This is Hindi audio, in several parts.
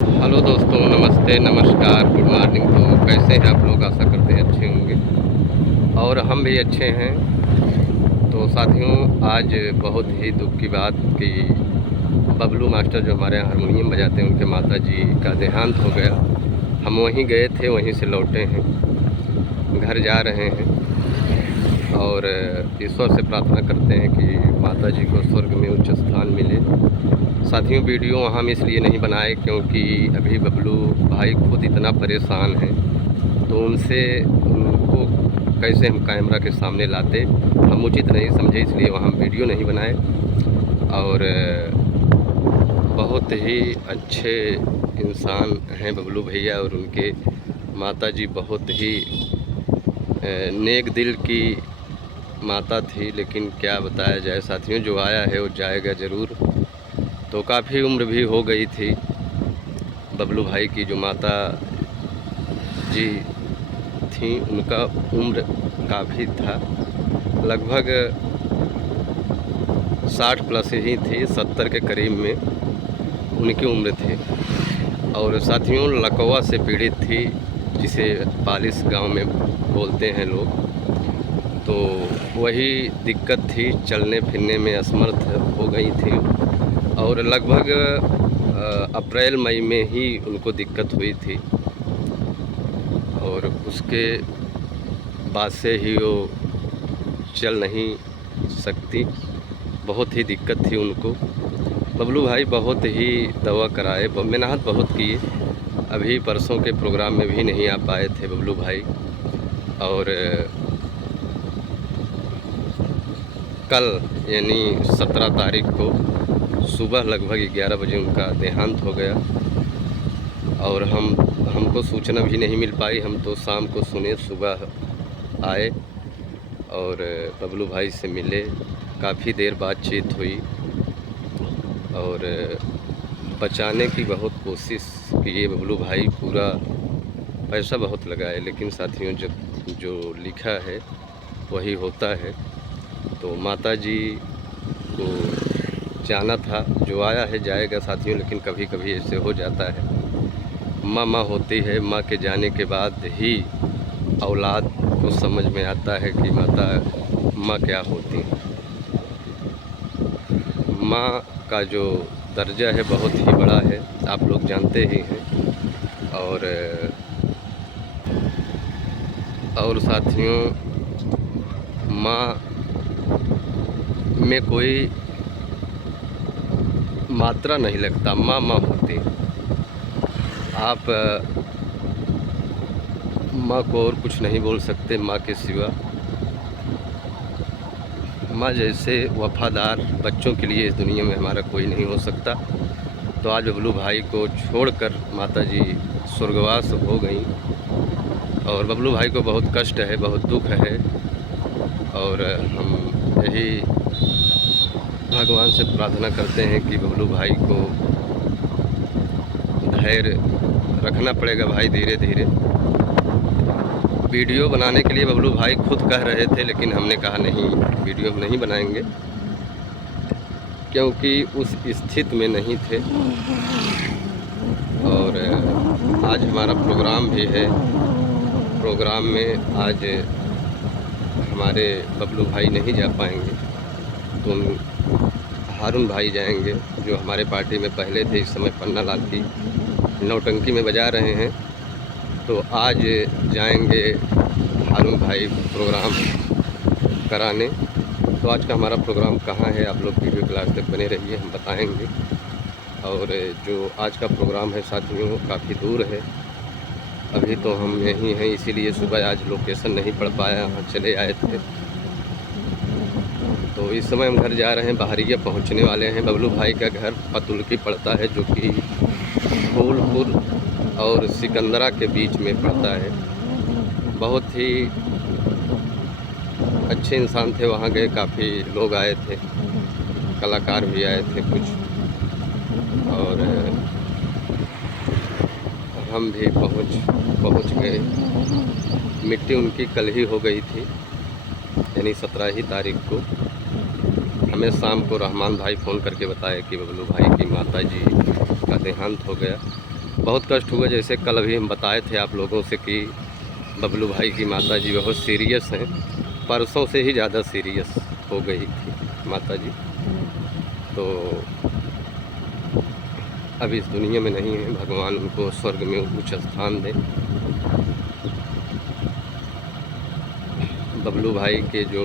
हेलो दोस्तों, नमस्ते, नमस्कार, गुड मॉर्निंग। तो कैसे हैं आप लोग? आशा करते हैं अच्छे होंगे और हम भी अच्छे हैं। तो साथियों, आज बहुत ही दुख की बात कि बबलू मास्टर जो हमारे यहाँ हारमोनियम बजाते हैं, उनके माता जी का देहांत हो गया। हम वहीं गए थे, वहीं से लौटे हैं, घर जा रहे हैं और ईश्वर से प्रार्थना करते हैं कि माता जी को स्वर्ग में उच्च स्थान मिले। साथियों, वीडियो हम इसलिए नहीं बनाए क्योंकि अभी बबलू भाई खुद इतना परेशान हैं, तो उनको कैसे हम कैमरा के सामने लाते, हम उचित नहीं समझे, इसलिए वहाँ वीडियो नहीं बनाए। और बहुत ही अच्छे इंसान हैं बबलू भैया, और उनके माता जी बहुत ही नेक दिल की माता थी। लेकिन क्या बताया जाए साथियों, जो आया है वो जाएगा ज़रूर। तो काफ़ी उम्र भी हो गई थी बबलू भाई की। जो माता जी थी उनका उम्र काफ़ी था, लगभग 60 प्लस ही थी, 70 के करीब में उनकी उम्र थी। और साथियों, लकवा से पीड़ित थी, जिसे पालिस गांव में बोलते हैं लोग। तो वही दिक्कत थी, चलने फिरने में असमर्थ हो गई थी। और लगभग अप्रैल मई में ही उनको दिक्कत हुई थी, और उसके बाद से ही वो चल नहीं सकती। बहुत ही दिक्कत थी उनको। बबलू भाई बहुत ही दवा कराए, मेहनत बहुत किए। अभी परसों के प्रोग्राम में भी नहीं आ पाए थे बबलू भाई। और कल यानी 17 तारीख को सुबह लगभग 11 बजे उनका देहांत हो गया। और हमको सूचना भी नहीं मिल पाई, हम तो शाम को सुने, सुबह आए और बबलू भाई से मिले। काफ़ी देर बातचीत हुई और बचाने की बहुत कोशिश किए बबलू भाई, पूरा पैसा बहुत लगाए। लेकिन साथियों, जब जो लिखा है वही होता है। तो माता जी को जाना था, जो आया है जाएगा साथियों। लेकिन कभी कभी ऐसे हो जाता है, माँ होती है, माँ के जाने के बाद ही औलाद को समझ में आता है कि माँ क्या होती है। माँ का जो दर्जा है बहुत ही बड़ा है, आप लोग जानते ही हैं। और साथियों, माँ में कोई मात्रा नहीं लगता, माँ होती है। आप माँ को और कुछ नहीं बोल सकते, माँ के सिवा। माँ जैसे वफादार बच्चों के लिए इस दुनिया में हमारा कोई नहीं हो सकता। तो आज बबलू भाई को छोड़कर माता जी स्वर्गवास हो गई, और बबलू भाई को बहुत कष्ट है, बहुत दुख है। और हम यही भगवान से प्रार्थना करते हैं कि बबलू भाई को धैर्य रखना पड़ेगा भाई, धीरे धीरे। वीडियो बनाने के लिए बबलू भाई खुद कह रहे थे, लेकिन हमने कहा नहीं, वीडियो हम नहीं बनाएंगे, क्योंकि उस स्थिति में नहीं थे। और आज हमारा प्रोग्राम भी है। प्रोग्राम में आज हमारे बबलू भाई नहीं जा पाएंगे, तो हारून भाई जाएंगे, जो हमारे पार्टी में पहले थे, इस समय पन्ना लाल की नौटंकी में बजा रहे हैं। तो आज जाएंगे हारून भाई प्रोग्राम कराने। तो आज का हमारा प्रोग्राम कहाँ है, आप लोग वीडियो क्लास तक बने रहिए, हम बताएंगे। और जो आज का प्रोग्राम है साथियों, काफ़ी दूर है। अभी तो हम यहीं हैं, इसीलिए सुबह आज लोकेशन नहीं पड़ पाया, यहाँ चले आए थे। तो इस समय हम घर जा रहे हैं, बहरिया पहुँचने वाले हैं। बबलू भाई का घर पतुलकी पड़ता है, जो कि फूलपुर और सिकंदरा के बीच में पड़ता है। बहुत ही अच्छे इंसान थे, वहाँ गए, काफ़ी लोग आए थे, कलाकार भी आए थे कुछ। और हम भी पहुँच गए। मिट्टी उनकी कल ही हो गई थी, यानी 17 ही तारीख को। हमें शाम को रहमान भाई फ़ोन करके बताया कि बबलू भाई की माता जी का देहांत हो गया। बहुत कष्ट हुआ। जैसे कल अभी हम बताए थे आप लोगों से कि बबलू भाई की माता जी बहुत सीरियस हैं, परसों से ही ज़्यादा सीरियस हो गई थी माता जी, तो अब इस दुनिया में नहीं है। भगवान उनको स्वर्ग में उच्च स्थान दें। बबलू भाई के जो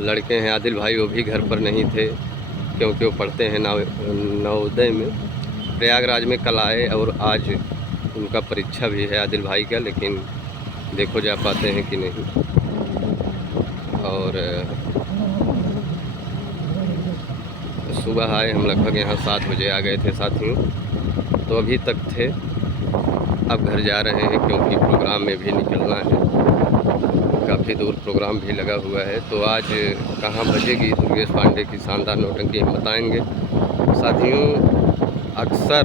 लड़के हैं आदिल भाई, वो भी घर पर नहीं थे क्योंकि वो पढ़ते हैं नवोदय में प्रयागराज में। कल आए और आज उनका परीक्षा भी है आदिल भाई का, लेकिन देखो जा पाते हैं कि नहीं। और सुबह आए हम, लगभग यहाँ 7 बजे आ गए थे साथियों, तो अभी तक थे। अब घर जा रहे हैं क्योंकि प्रोग्राम में भी निकलना है, काफ़ी दूर प्रोग्राम भी लगा हुआ है। तो आज कहाँ बजेगी दुर्गेश पांडे की शानदार नौटंकी हम बताएंगे साथियों। अक्सर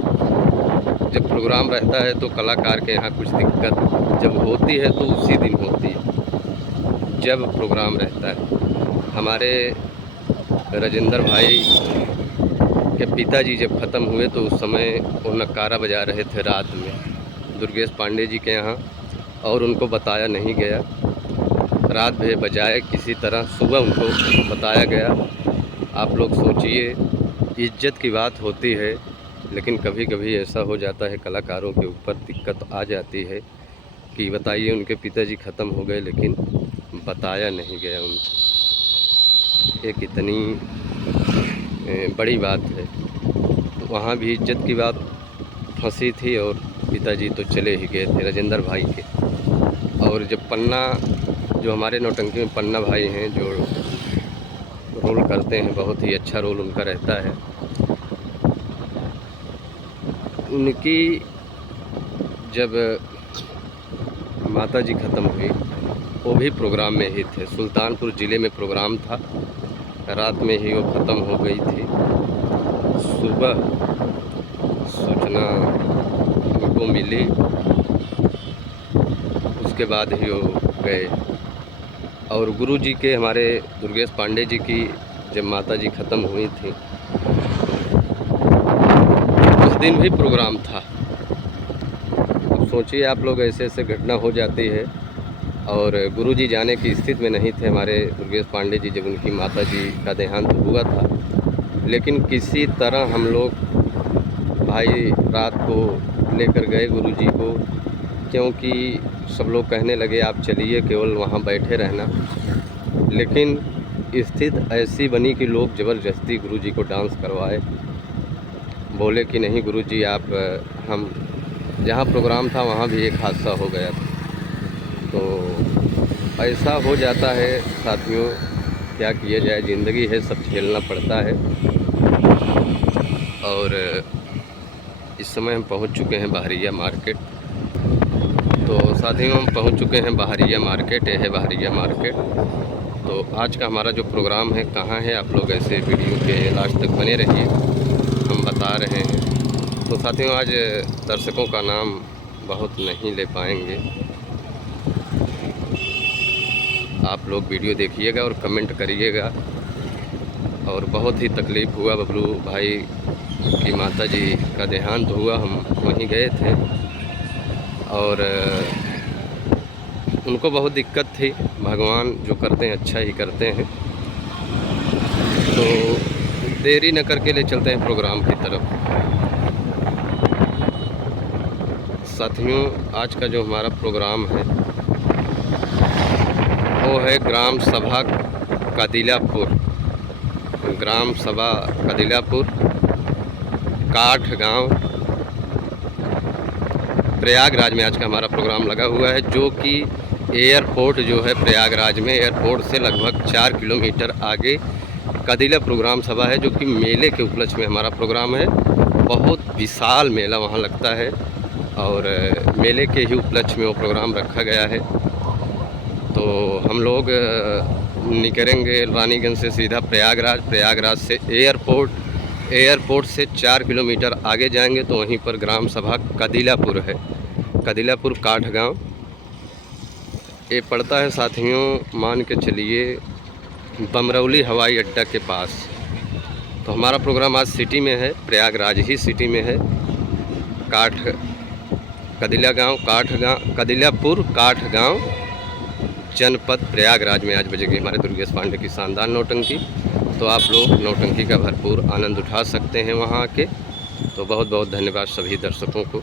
जब प्रोग्राम रहता है तो कलाकार के यहाँ कुछ दिक्कत जब होती है तो उसी दिन होती है जब प्रोग्राम रहता है। हमारे राजेंद्र भाई के पिताजी जब ख़त्म हुए तो उस समय वो नगारा बजा रहे थे रात में दुर्गेश पांडे जी के यहाँ, और उनको बताया नहीं गया। रात में बजाए किसी तरह, सुबह उनको बताया गया। आप लोग सोचिए, इज्जत की बात होती है, लेकिन कभी कभी ऐसा हो जाता है कलाकारों के ऊपर दिक्कत आ जाती है कि बताइए उनके पिताजी ख़त्म हो गए लेकिन बताया नहीं गया उनको। ये कितनी बड़ी बात है। तो वहाँ भी इज्जत की बात फंसी थी और पिताजी तो चले ही गए थे राजेंद्र भाई के। और जब पन्ना, जो हमारे नौटंकी में पन्ना भाई हैं जो रोल करते हैं, बहुत ही अच्छा रोल उनका रहता है। उनकी जब माता जी ख़त्म हुई वो भी प्रोग्राम में ही थे, सुल्तानपुर ज़िले में प्रोग्राम था, रात में ही वो ख़त्म हो गई थी। सुबह सूचना उनको मिली, उसके बाद ही वो गए। और गुरुजी के, हमारे दुर्गेश पांडे जी की जब माता जी ख़त्म हुई थी उस दिन भी प्रोग्राम था। अब सोचिए आप लोग, ऐसे ऐसे घटना हो जाती है। और गुरुजी जाने की स्थिति में नहीं थे हमारे दुर्गेश पांडे जी जब उनकी माता जी का देहांत हुआ था, लेकिन किसी तरह हम लोग भाई रात को लेकर गए गुरुजी को, क्योंकि सब लोग कहने लगे आप चलिए, केवल वहाँ बैठे रहना। लेकिन स्थिति ऐसी बनी कि लोग ज़बरदस्ती गुरुजी को डांस करवाए। बोले कि नहीं गुरुजी आप, हम जहाँ प्रोग्राम था वहाँ भी एक हादसा हो गया था। तो ऐसा हो जाता है साथियों, क्या किया जाए, ज़िंदगी है, सब झेलना पड़ता है। और इस समय हम पहुंच चुके हैं बहरिया मार्केट। तो साथियों हम पहुंच चुके हैं बहरिया मार्केट, ये है बहरिया मार्केट। तो आज का हमारा जो प्रोग्राम है कहाँ है, आप लोग ऐसे वीडियो के लास्ट तक बने रहिए, हम बता रहे हैं। तो साथियों आज दर्शकों का नाम बहुत नहीं ले पाएंगे, आप लोग वीडियो देखिएगा और कमेंट करिएगा। और बहुत ही तकलीफ़ हुआ, बबलू भाई की माता जी का देहांत हुआ, हम वहीं गए थे और उनको बहुत दिक्कत थी। भगवान जो करते हैं अच्छा ही करते हैं। तो देरी न करके ले चलते हैं प्रोग्राम की तरफ। साथियों आज का जो हमारा प्रोग्राम है वो है ग्राम सभा कदिलापुर, ग्राम सभा कदिलापुर, काठ गांव, प्रयागराज में आज का हमारा प्रोग्राम लगा हुआ है। जो कि एयरपोर्ट जो है प्रयागराज में, एयरपोर्ट से लगभग 4 किलोमीटर आगे कदिला प्रोग्राम सभा है, जो कि मेले के उपलक्ष्य में हमारा प्रोग्राम है। बहुत विशाल मेला वहाँ लगता है और मेले के ही उपलक्ष्य में वो प्रोग्राम रखा गया है। तो हम लोग निकलेंगे रानीगंज से सीधा प्रयागराज, प्रयागराज से एयरपोर्ट, एयरपोर्ट से 4 किलोमीटर आगे जाएंगे तो वहीं पर ग्राम सभा कदिलापुर है, कदिलापुर काठ गाँव ये पड़ता है साथियों। मान के चलिए बमरौली हवाई अड्डा के पास। तो हमारा प्रोग्राम आज सिटी में है, प्रयागराज ही सिटी में है। कदिलापुर काठ गाँव जनपद प्रयागराज में आज बजेगी हमारे दुर्गेश पांडे की शानदार नौटंकी। तो आप लोग नौटंकी का भरपूर आनंद उठा सकते हैं वहाँ आके। तो बहुत बहुत धन्यवाद सभी दर्शकों को।